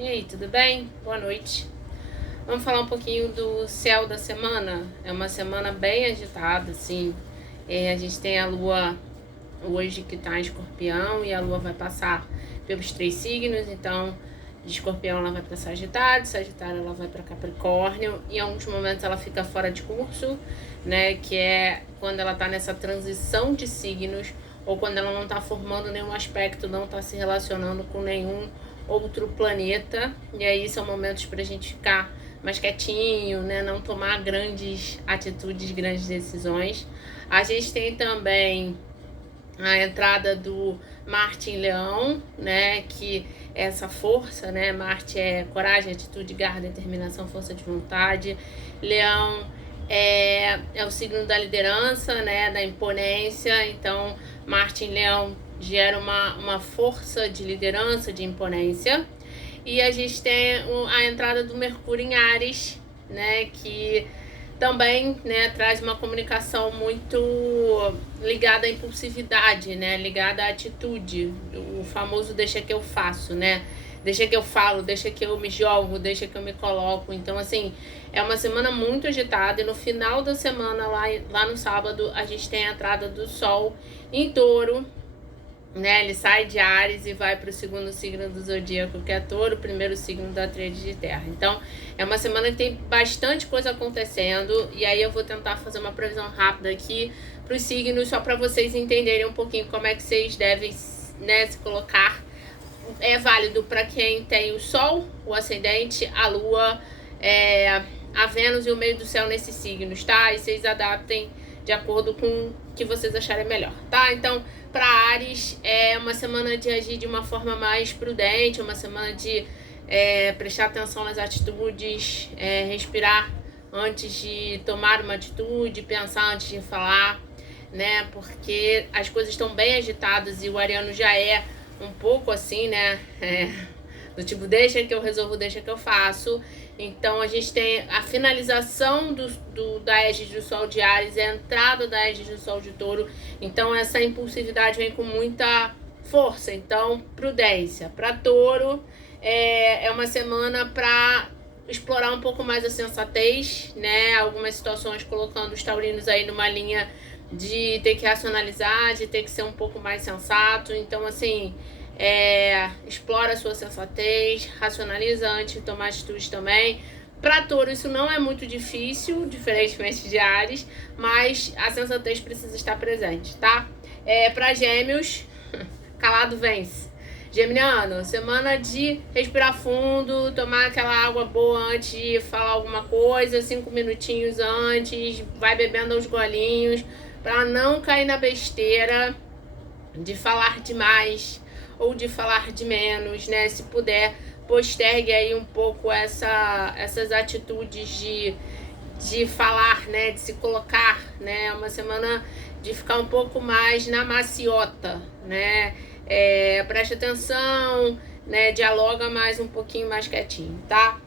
E aí, tudo bem? Boa noite. Vamos falar um pouquinho do céu da semana. É uma semana bem agitada, assim. A gente tem a lua hoje que tá em Escorpião e a lua vai passar pelos 3 signos, então de Escorpião ela vai para Sagitário, de Sagitário ela vai para Capricórnio, e em alguns momentos ela fica fora de curso, né, que é quando ela tá nessa transição de signos ou quando ela não tá formando nenhum aspecto, não tá se relacionando com nenhum outro planeta, e aí são momentos pra gente ficar mais quietinho, né, não tomar grandes atitudes, grandes decisões. A gente tem também a entrada do Marte em Leão, né, que é essa força, né, Marte é coragem, atitude, garra, determinação, força de vontade. Leão é o signo da liderança, né, da imponência, então Marte em Leão gera uma força de liderança, de imponência. E a gente tem a entrada do Mercúrio em Áries, né, que também, né, traz uma comunicação muito ligada à impulsividade, né, ligada à atitude, o famoso deixa que eu faço, né, deixa que eu falo, deixa que eu me jogo, deixa que eu me coloco. Então, assim, é uma semana muito agitada e no final da semana, lá no sábado, a gente tem a entrada do Sol em Touro, né, ele sai de Áries e vai para o segundo signo do zodíaco, que é Touro, o primeiro signo da tríade de terra. Então, é uma semana que tem bastante coisa acontecendo, e aí eu vou tentar fazer uma previsão rápida aqui para os signos, só para vocês entenderem um pouquinho como é que vocês devem, né, se colocar. É válido para quem tem o Sol, o ascendente, a Lua, a Vênus e o meio do céu nesses signos, tá? E vocês adaptem de acordo com o que vocês acharem melhor, tá? Então, para Áries, é uma semana de agir de uma forma mais prudente, uma semana de prestar atenção nas atitudes, respirar antes de tomar uma atitude, pensar antes de falar, né? Porque as coisas estão bem agitadas e o ariano já é um pouco assim, né? Do tipo, deixa que eu resolvo, deixa que eu faço. Então a gente tem a finalização da égide do Sol de Áries, a entrada da égide do Sol de Touro. Então essa impulsividade vem com muita força. Então, prudência. Para Touro, é uma semana para explorar um pouco mais a sensatez, né? Algumas situações colocando os taurinos aí numa linha de ter que racionalizar, de ter que ser um pouco mais sensato. Então, assim, explora a sua sensatez, racionaliza antes de tomar atitude também. Para Touro isso não é muito difícil, diferentemente de Áries, mas a sensatez precisa estar presente, tá? Para Gêmeos, calado vence. Geminiano, semana de respirar fundo, tomar aquela água boa antes de falar alguma coisa, 5 minutinhos antes, vai bebendo aos golinhos, para não cair na besteira de falar demais ou de falar de menos, né? Se puder, postergue aí um pouco essas atitudes de falar, né? De se colocar, né? É uma semana de ficar um pouco mais na maciota, né? Preste atenção, né? Dialoga mais um pouquinho mais quietinho, tá?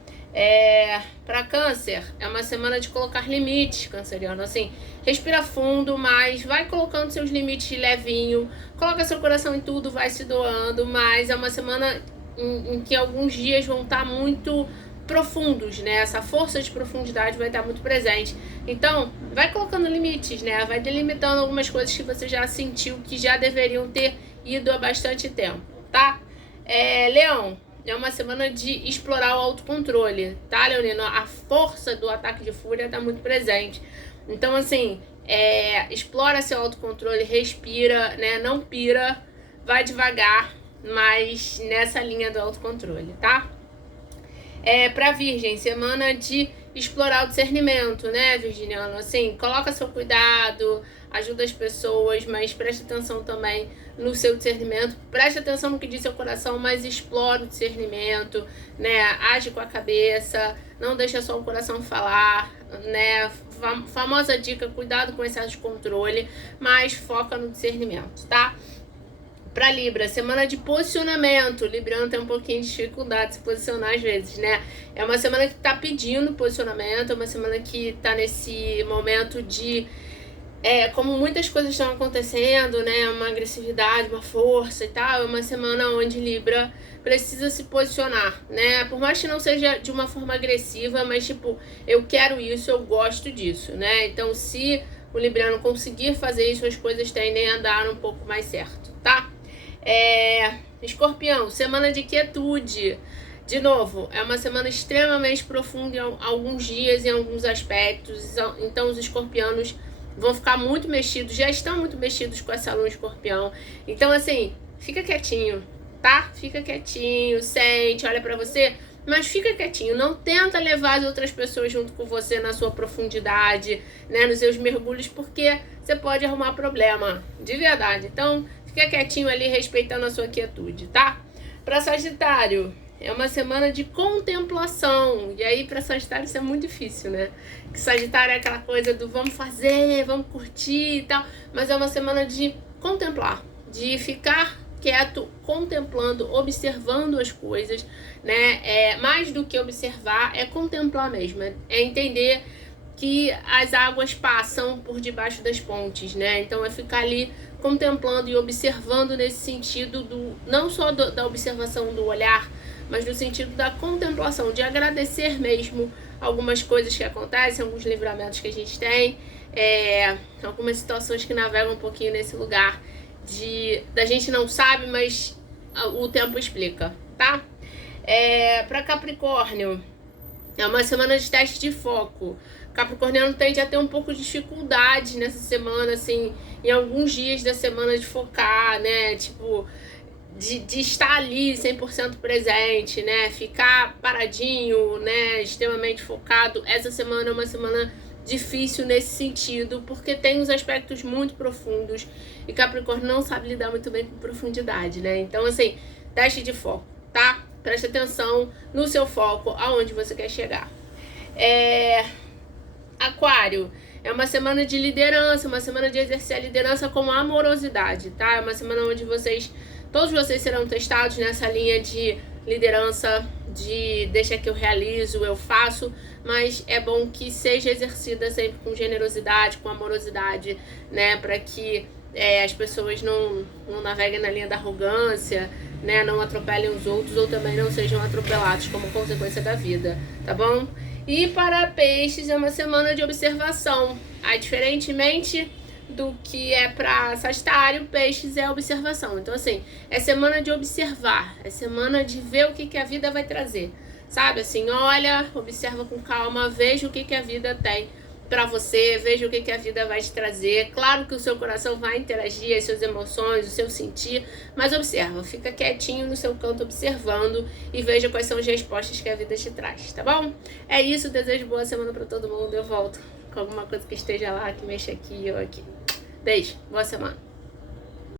Para Câncer, é uma semana de colocar limites, canceriano, assim, respira fundo, mas vai colocando seus limites levinho, coloca seu coração em tudo, vai se doando, mas é uma semana em que alguns dias vão estar muito profundos, né? Essa força de profundidade vai estar muito presente. Então, vai colocando limites, né? Vai delimitando algumas coisas que você já sentiu que já deveriam ter ido há bastante tempo, tá? Leão, é uma semana de explorar o autocontrole, tá, Leonino? A força do ataque de fúria tá muito presente. Então, assim, explora seu autocontrole, respira, né? Não pira, vai devagar, mas nessa linha do autocontrole, tá? Pra Virgem, semana de explorar o discernimento, né, virginiano? Assim, coloca seu cuidado, ajuda as pessoas, mas preste atenção também no seu discernimento. Preste atenção no que diz seu coração, mas explora o discernimento, né? Age com a cabeça, não deixa só o coração falar, né? Famosa dica, cuidado com excesso de controle, mas foca no discernimento, tá? Para Libra, semana de posicionamento. Libriano tem um pouquinho de dificuldade de se posicionar às vezes, né? É uma semana que tá pedindo posicionamento, é uma semana que tá nesse momento de como muitas coisas estão acontecendo, né, uma agressividade, uma força e tal, é uma semana onde Libra precisa se posicionar, né, por mais que não seja de uma forma agressiva, mas tipo, eu quero isso, eu gosto disso, né, então se o libriano conseguir fazer isso, as coisas tendem a andar um pouco mais certo, tá? Escorpião, semana de quietude. De novo, é uma semana extremamente profunda em alguns dias, em alguns aspectos, então os escorpianos vão ficar muito mexidos, já estão muito mexidos com essa lua escorpião. Então, assim, fica quietinho, tá? Fica quietinho, sente, olha pra você, mas fica quietinho. Não tenta levar as outras pessoas junto com você na sua profundidade, né? Nos seus mergulhos, porque você pode arrumar problema, de verdade. Então, fica quietinho ali, respeitando a sua quietude, tá? Pra Sagitário, é uma semana de contemplação. E aí, para Sagitário, isso é muito difícil, né? Que Sagitário é aquela coisa do vamos fazer, vamos curtir e tal. Mas é uma semana de contemplar, de ficar quieto, contemplando, observando as coisas, né? Mais do que observar, é contemplar mesmo. É entender que as águas passam por debaixo das pontes, né? Então é ficar ali contemplando e observando nesse sentido não só da observação do olhar, mas no sentido da contemplação, de agradecer mesmo algumas coisas que acontecem, alguns livramentos que a gente tem, algumas situações que navegam um pouquinho nesse lugar da gente não sabe, mas o tempo explica, tá? Para Capricórnio, é uma semana de teste de foco. Capricorniano tende a ter um pouco de dificuldade nessa semana, assim, em alguns dias da semana de focar, né? Tipo, de estar ali 100% presente, né? Ficar paradinho, né? Extremamente focado. Essa semana é uma semana difícil nesse sentido, porque tem uns aspectos muito profundos e Capricórnio não sabe lidar muito bem com profundidade, né? Então, assim, teste de foco, tá? Preste atenção no seu foco, aonde você quer chegar. Aquário, é uma semana de liderança, uma semana de exercer a liderança com amorosidade, tá? É uma semana onde todos vocês serão testados nessa linha de liderança, de deixa que eu realizo, eu faço, mas é bom que seja exercida sempre com generosidade, com amorosidade, né? Para que as pessoas não naveguem na linha da arrogância, né? Não atropelem os outros ou também não sejam atropelados como consequência da vida, tá bom? E para Peixes é uma semana de observação. Diferentemente do que é para Sagitário, Peixes é observação. Então, assim, é semana de observar, é semana de ver o que a vida vai trazer. Sabe, assim, olha, observa com calma, veja o que a vida tem para você, veja o que a vida vai te trazer. Claro que o seu coração vai interagir, as suas emoções, o seu sentir, mas observa, fica quietinho no seu canto observando e veja quais são as respostas que a vida te traz, tá bom? É isso, desejo boa semana para todo mundo, eu volto com alguma coisa que esteja lá, que mexa aqui ou aqui. Beijo, boa semana.